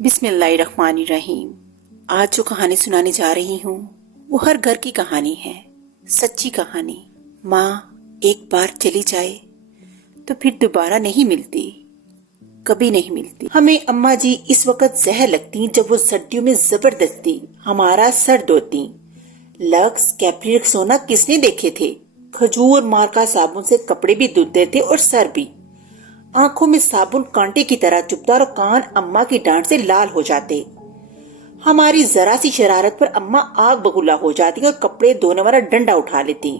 बिस्मिल्लाहिर्रहमानिर्रहीम। आज जो कहानी सुनाने जा रही हूँ वो हर घर की कहानी है, सच्ची कहानी। माँ एक बार चली जाए तो फिर दोबारा नहीं मिलती, कभी नहीं मिलती। हमें अम्मा जी इस वक्त जहर लगती जब वो सर्दियों में जबरदस्ती हमारा सर धोती। लक्स कैप्री रक्सोना किसने देखे थे। खजूर मार्का साबुन से कपड़े भी धुलते थे और सर भी। आंखों में साबुन कांटे की तरह चुभता और कान अम्मा की डांट से लाल हो जाते। हमारी जरा सी शरारत पर अम्मा आग बबूला हो जाती और कपड़े धोने वाला डंडा उठा लेती,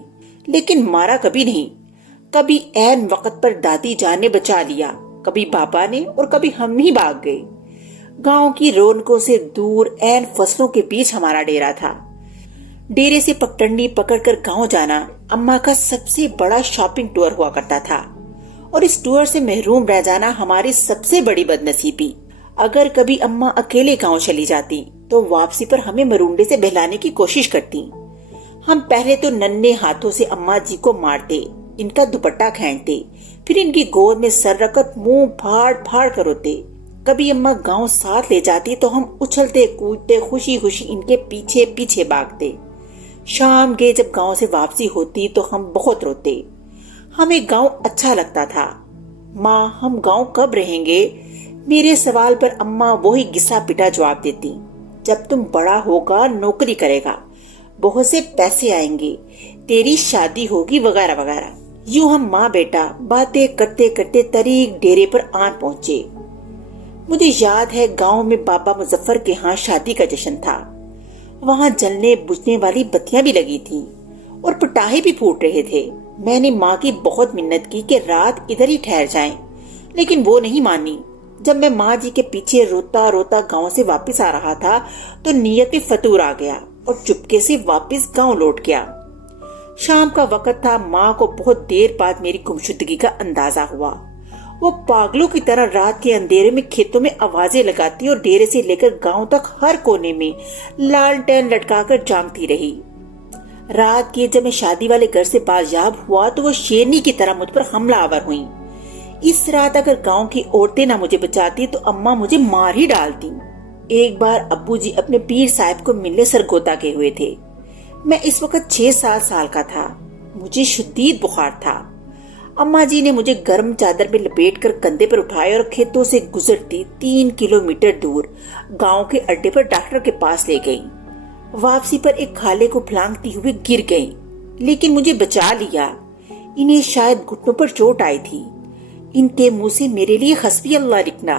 लेकिन मारा कभी नहीं। कभी ऐन वक्त पर दादी जान ने बचा लिया, कभी पापा ने और कभी हम ही भाग गए। गांव की रौनकों से दूर ऐन फसलों के बीच हमारा डेरा था। डेरे से पगडंडी पकड़कर गांव जाना अम्मा का सबसे बड़ा शॉपिंग टूर हुआ करता था, और इस टूर से महरूम रह जाना हमारी सबसे बड़ी बदनसीबी। अगर कभी अम्मा अकेले गांव चली जाती तो वापसी पर हमें मरुंडे से बहलाने की कोशिश करती। हम पहले तो नन्हे हाथों से अम्मा जी को मारते, इनका दुपट्टा खींचते, फिर इनकी गोद में सर रखकर मुंह फाड़ फाड़ कर रोते। कभी अम्मा गांव साथ ले जाती तो हम उछलते कूदते खुशी खुशी इनके पीछे पीछे भागते। शाम के जब गांव से वापसी होती तो हम बहुत रोते। हमें गांव अच्छा लगता था। माँ हम गांव कब रहेंगे, मेरे सवाल पर अम्मा वही घिसा पिटा जवाब देती, जब तुम बड़ा होगा नौकरी करेगा, बहुत से पैसे आएंगे, तेरी शादी होगी वगैरह वगैरह। यूं हम माँ बेटा बातें करते करते तरीक डेरे पर आन पहुँचे। मुझे याद है गांव में बाबा मुजफ्फर के यहाँ शादी का जश्न था। वहाँ जलने बुझने वाली बत्तियां भी लगी थी और पटाखे भी फूट रहे थे। मैंने माँ की बहुत मिन्नत की कि रात इधर ही ठहर जाएं, लेकिन वो नहीं मानी। जब मैं माँ जी के पीछे रोता रोता गांव से वापस आ रहा था तो नीयत में फतूर आ गया और चुपके से वापस गांव लौट गया। शाम का वक्त था। माँ को बहुत देर बाद मेरी गुमशुदगी का अंदाजा हुआ। वो पागलों की तरह रात के अंधेरे में खेतों में आवाजें लगाती और डेरे से लेकर गांव तक हर कोने में लालटेन लटकाकर जागती रही। रात के जब मैं शादी वाले घर से बाजियाब हुआ तो वो शेरनी की तरह मुझ पर हमलावर हुई। इस रात अगर गांव की औरतें ना मुझे बचाती तो अम्मा मुझे मार ही डालती। एक बार अब्बू जी अपने पीर साहब को मिलने सरगोदा गए हुए थे। मैं इस वक्त 6-7 साल का था। मुझे शदीद बुखार था। अम्मा जी ने मुझे गर्म चादर में लपेटकर कंधे पर उठाया और खेतों से गुजरती 3 किलोमीटर दूर गांव के अड्डे पर डॉक्टर के पास ले गई। वापसी पर एक खाले को फलांगती हुए गिर गई, लेकिन मुझे बचा लिया। इन्हें शायद घुटनों पर चोट आई थी। इनके मुंह से मेरे लिए हस्बी अल्लाह लिखना,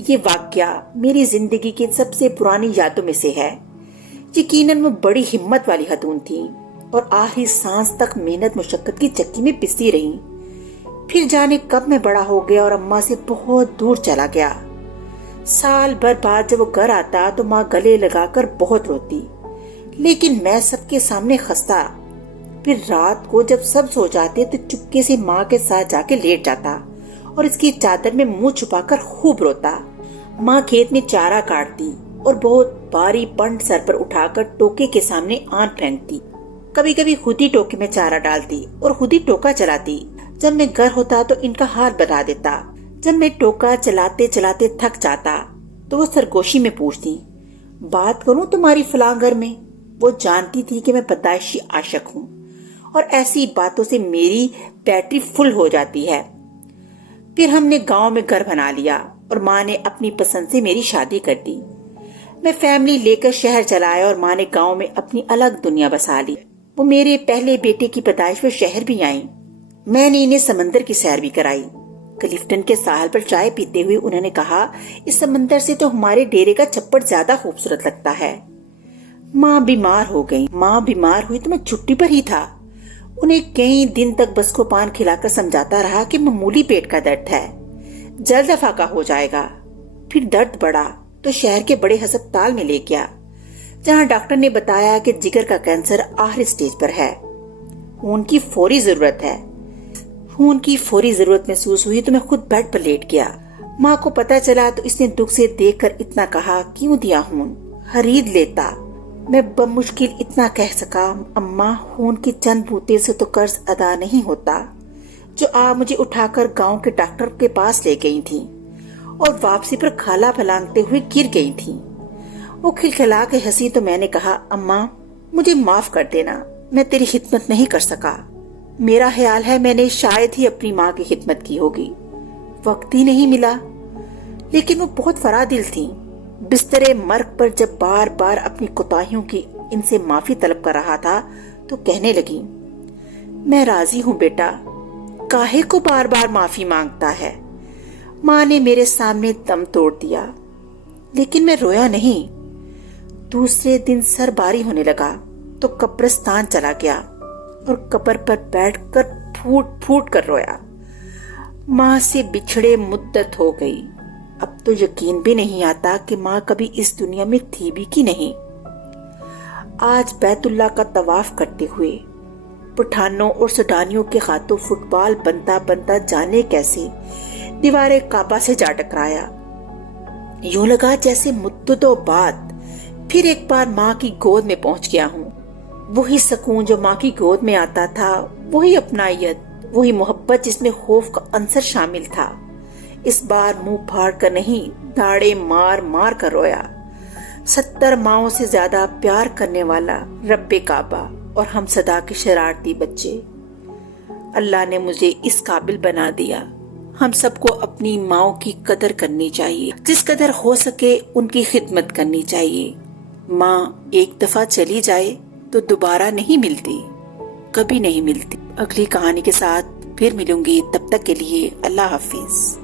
ये वाकया मेरी जिंदगी की सबसे पुरानी यादों में से है। यकीनन वो बड़ी हिम्मत वाली खातून थी और आखिरी सांस तक मेहनत मुशक्कत की चक्की में पिसती रही। फिर जाने कब मैं बड़ा हो गया और अम्मा से बहुत दूर चला गया। साल भर बाद जब वो घर आता तो माँ गले लगाकर बहुत रोती, लेकिन मैं सबके सामने हंसता। फिर रात को जब सब सो जाते तो चुपके से माँ के साथ जाके लेट जाता और इसकी चादर में मुंह छुपाकर खूब रोता। माँ खेत में चारा काटती और बहुत भारी पंड सर पर उठाकर टोके के सामने आन फेंकती। कभी कभी खुद ही टोके में चारा डालती और खुद ही टोका चलाती। जब मैं घर होता तो इनका हाथ बता देता। जब मैं टोका चलाते चलाते थक जाता तो वो सरगोशी में पूछती, बात करूं तुम्हारी फलां घर में। वो जानती थी कि मैं पैदाइशी आशिक हूँ और ऐसी बातों से मेरी बैटरी फुल हो जाती है। फिर हमने गांव में घर बना लिया और माँ ने अपनी पसंद से मेरी शादी कर दी। मैं फैमिली लेकर शहर चला आया और माँ ने गांव में अपनी अलग दुनिया बसा ली। वो मेरे पहले बेटे की पैदाइश पर शहर भी आई। मैंने इन्हें समंदर की सैर भी कराई। क्लिफ्टन के साहल पर चाय पीते हुए उन्होंने कहा, इस समंदर से तो हमारे डेरे का छप्पर ज्यादा खूबसूरत लगता है। माँ बीमार हो गई। माँ बीमार हुई तो मैं छुट्टी पर ही था। उन्हें कई दिन तक बस को पान खिलाकर समझाता रहा कि मामूली पेट का दर्द है, जल्द दफाका हो जाएगा। फिर दर्द बढ़ा तो शहर के बड़े अस्पताल में ले गया, जहाँ डॉक्टर ने बताया कि जिगर का कैंसर आखिरी स्टेज पर है। खून की फौरी जरूरत है। खून की फौरी जरूरत महसूस हुई तो मैं खुद बेड पर लेट गया। माँ को पता चला तो इसने दुख से देखकर इतना कहा, क्यों दिया खून, खरीद लेता। मैं बमुश्किल इतना कह सका, अम्मा खून की चंद बूंदे से तो कर्ज अदा नहीं होता। जो आप मुझे उठाकर गांव के डॉक्टर के पास ले गई थी। और वापसी पर खाला फलांगते हुए गिर गई थी। वो खिलखिला के हंसी तो मैंने कहा, अम्मा मुझे माफ कर देना, मैं तेरी खिदमत नहीं कर सका। मेरा ख्याल है मैंने शायद ही अपनी माँ की खिदमत की होगी, वक्त ही नहीं मिला। लेकिन वो बहुत फरा दिल थी। बिस्तरे मर्ग पर जब बार बार अपनी कोताहियों की इनसे माफी तलब कर रहा था तो कहने लगी, मैं राजी हूँ बेटा, काहे को बार बार माफी मांगता है। माँ ने मेरे सामने दम तोड़ दिया, लेकिन मैं रोया नहीं। दूसरे दिन सर भारी होने लगा तो कब्रिस्तान चला गया और कब्र पर बैठकर फूट फूट कर रोया। माँ से बिछड़े मुद्दत हो गई। अब तो यकीन भी नहीं आता कि माँ कभी इस दुनिया में थी भी कि नहीं। आज बैतुल्ला का तवाफ करते हुए पठानों और सुडानियों के हाथों फुटबॉल बनता बनता जाने कैसे दीवारे काबा से जा टकराया। यूं लगा जैसे मुद्दतों बाद फिर एक बार माँ की गोद में पहुंच गया हूँ। वही सुकून जो माँ की गोद में आता था, वही अपनायत, वही मोहब्बत जिसमें खौफ का अंसर शामिल था। इस बार मुंह फाड़ कर नहीं, दाढ़े मार मार कर रोया। 70 माओं से ज्यादा प्यार करने वाला रब्बे काबा और हम सदा के शरारती बच्चे, अल्लाह ने मुझे इस काबिल बना दिया। हम सबको अपनी माओं की कदर करनी चाहिए, जिस कदर हो सके उनकी खिदमत करनी चाहिए। माँ एक दफा चली जाए तो दोबारा नहीं मिलती, कभी नहीं मिलती। अगली कहानी के साथ फिर मिलूंगी, तब तक के लिए अल्लाह हाफिज।